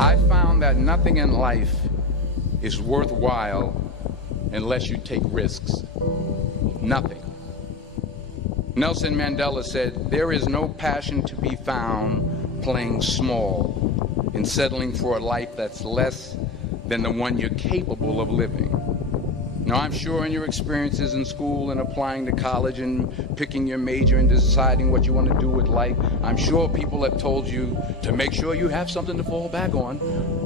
I found that nothing in life is worthwhile unless you take risks. Nothing. Nelson Mandela said, "There is no passion to be found playing small and settling for a life that's less than the one you're capable of living." Now, I'm sure in your experiences in school and applying to college and picking your major and deciding what you want to do with life, I'm sure people have told you to make sure you have something to fall back on.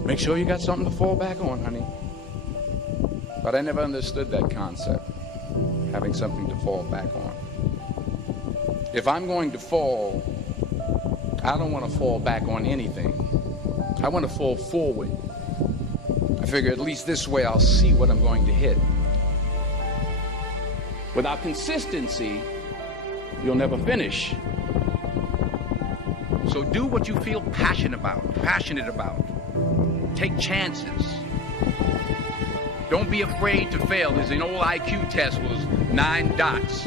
Make sure you got something to fall back on, honey. But I never understood that concept, having something to fall back on. If I'm going to fall, I don't want to fall back on anything. I want to fall forward. I figure at least this way I'll see what I'm going to hit. Without consistency, you'll never finish. So do what you feel passionate about. Take chances. Don't be afraid to fail. There's an old IQ test was 9 dots,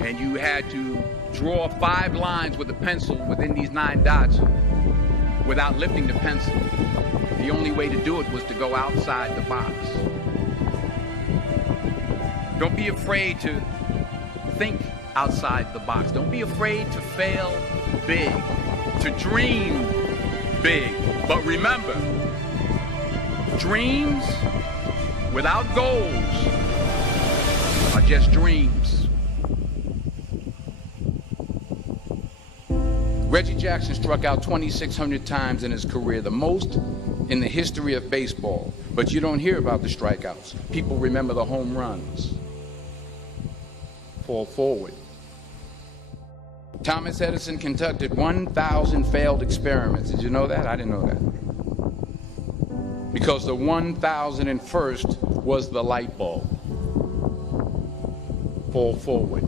and you had to draw 5 lines with a pencil within these 9 dots without lifting the pencil. The only way to do it was to go outside the box. Don't be afraid to think outside the box. Don't be afraid to fail big, to dream big. But remember, dreams without goals are just dreams. Reggie Jackson struck out 2,600 times in his career, the most in the history of baseball. But you don't hear about the strikeouts. People remember the home runs. Fall forward. Thomas Edison conducted 1,000 failed experiments. Did you know that? I didn't know that. Because the 1,001st was the light bulb. Fall forward.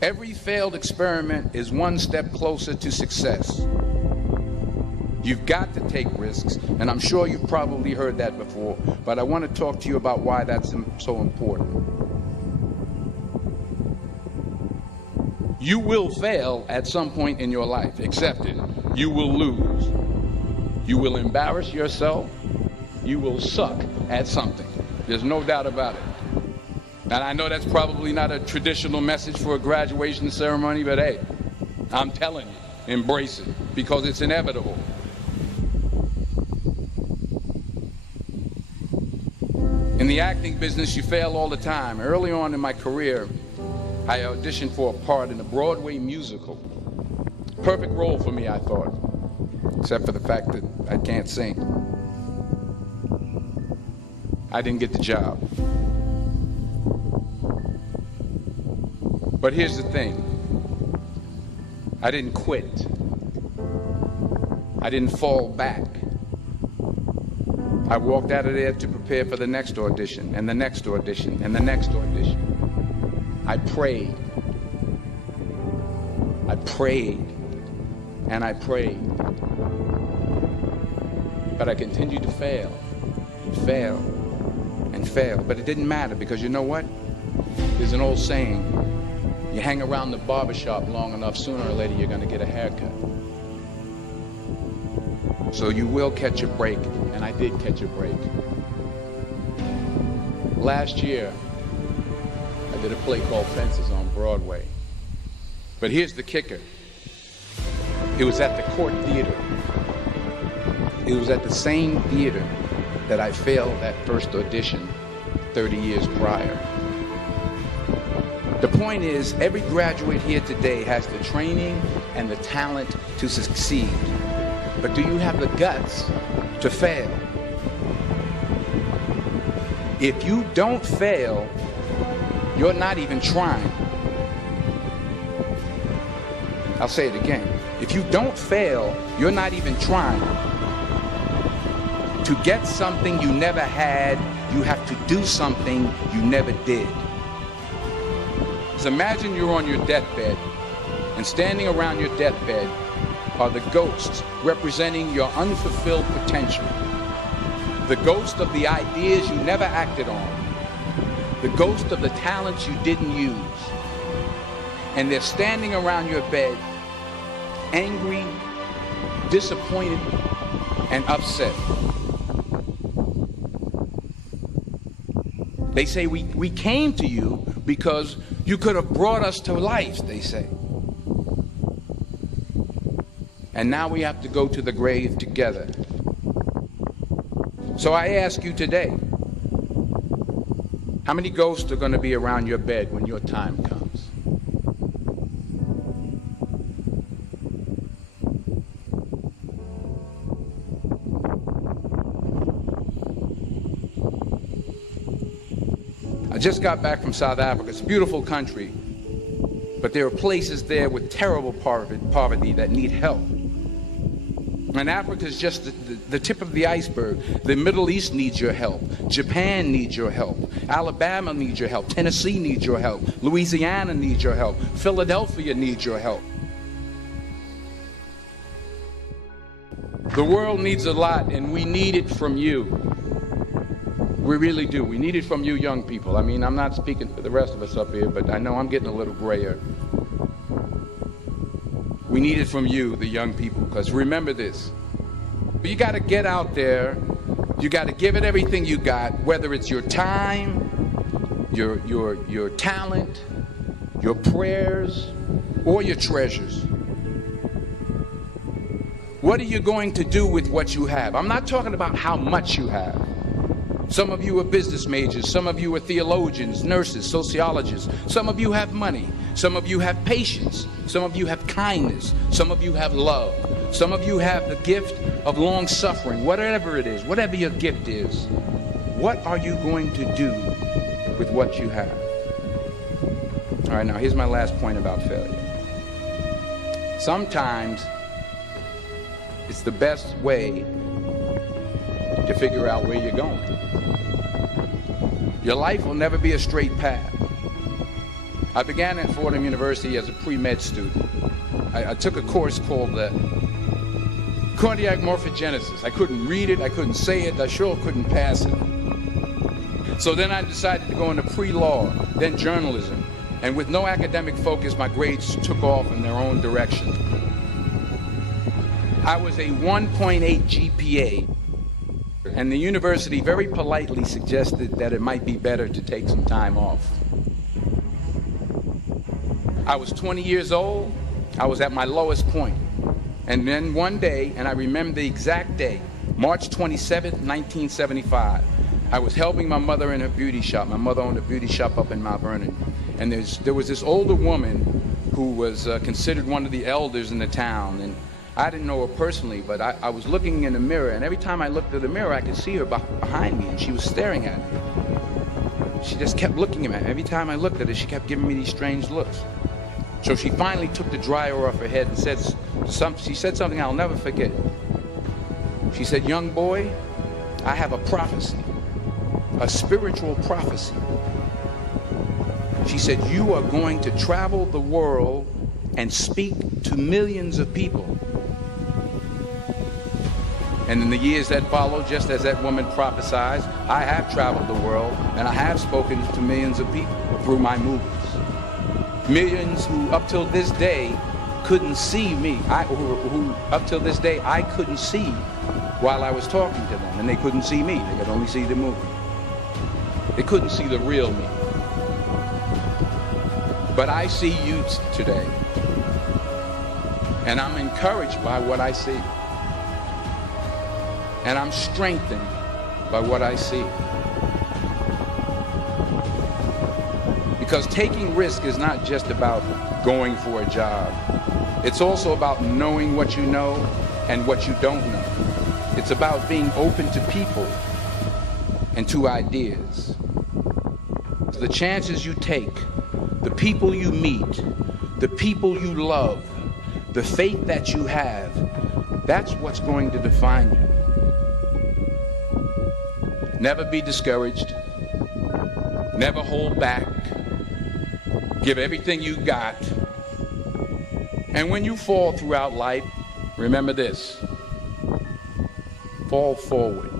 Every failed experiment is one step closer to success. You've got to take risks, and I'm sure you've probably heard that before, but I want to talk to you about why that's so important. You will fail at some point in your life. Accept it. You will lose. You will embarrass yourself. You will suck at something. There's no doubt about it. And I know that's probably not a traditional message for a graduation ceremony, but hey, I'm telling you, embrace it, because it's inevitable. In the acting business, you fail all the time. Early on in my career, I auditioned for a part in a Broadway musical. Perfect role for me, I thought, except for the fact that I can't sing. I didn't get the job. But here's the thing. I didn't quit. I didn't fall back. I walked out of there to prepare for the next audition, and the next audition, and the next audition. I prayed. I prayed. And I prayed. But I continued to fail. And fail. And fail. But it didn't matter, because you know what? There's an old saying. You hang around the barbershop long enough, sooner or later you're going to get a haircut. So you will catch a break. And I did catch a break. Last year, I did a play called Fences on Broadway. But here's the kicker. It was at the Court Theater. It was at the same theater that I failed that first audition 30 years prior. The point is, every graduate here today has the training and the talent to succeed. But do you have the guts to fail? If you don't fail, you're not even trying. I'll say it again. If you don't fail, you're not even trying. To get something you never had, you have to do something you never did. So imagine you're on your deathbed, and standing around your deathbed are the ghosts representing your unfulfilled potential. The ghost of the ideas you never acted on. The ghost of the talents you didn't use. And they're standing around your bed, angry, disappointed, and upset. They say we came to you because you could have brought us to life, they say. And now we have to go to the grave together. So I ask you today, how many ghosts are going to be around your bed when your time comes? I just got back from South Africa. It's a beautiful country, but there are places there with terrible poverty that need help. And Africa is just the tip of the iceberg. The Middle East needs your help. Japan needs your help. Alabama needs your help. Tennessee needs your help. Louisiana needs your help. Philadelphia needs your help. The world needs a lot, and we need it from you. We really do. We need it from you young people. I mean, I'm not speaking for the rest of us up here, but I know I'm getting a little grayer. We need it from you, the young people, because remember this. You got to get out there. You got to give it everything you got, whether it's your time, your talent, your prayers, or your treasures. What are you going to do with what you have? I'm not talking about how much you have. Some of you are business majors. Some of you are theologians, nurses, sociologists. Some of you have money. Some of you have patience. Some of you have kindness. Some of you have love. Some of you have the gift of long suffering. Whatever it is, whatever your gift is, what are you going to do with what you have? All right, now here's my last point about failure. Sometimes it's the best way to figure out where you're going. Your life will never be a straight path. I began at Fordham University as a pre-med student. I took a course called cardiac morphogenesis. I couldn't read it, I couldn't say it, I sure couldn't pass it. So then I decided to go into pre-law, then journalism. And with no academic focus, my grades took off in their own direction. I was a 1.8 GPA. And the university very politely suggested that it might be better to take some time off. I was 20 years old. I was at my lowest point. And then one day, and I remember the exact day, March 27th, 1975, I was helping my mother in her beauty shop. My mother owned a beauty shop up in Mount Vernon. And there was this older woman who was considered one of the elders in the town. And I didn't know her personally, but I was looking in the mirror, and every time I looked at the mirror, I could see her behind me, and she was staring at me. She just kept looking at me. Every time I looked at her, she kept giving me these strange looks. So she finally took the dryer off her head and she said something I'll never forget. She said, "Young boy, I have a prophecy, a spiritual prophecy." She said, "You are going to travel the world and speak to millions of people." And in the years that followed, just as that woman prophesied, I have traveled the world and I have spoken to millions of people through my movies. Millions who up till this day couldn't see me, who up till this day I couldn't see while I was talking to them, and they couldn't see me, they could only see the movie. They couldn't see the real me. But I see you today, and I'm encouraged by what I see. And I'm strengthened by what I see. Because taking risk is not just about going for a job. It's also about knowing what you know and what you don't know. It's about being open to people and to ideas. The chances you take, the people you meet, the people you love, the faith that you have, that's what's going to define you. Never be discouraged. Never hold back. Give everything you got. And when you fall throughout life, remember this: fall forward.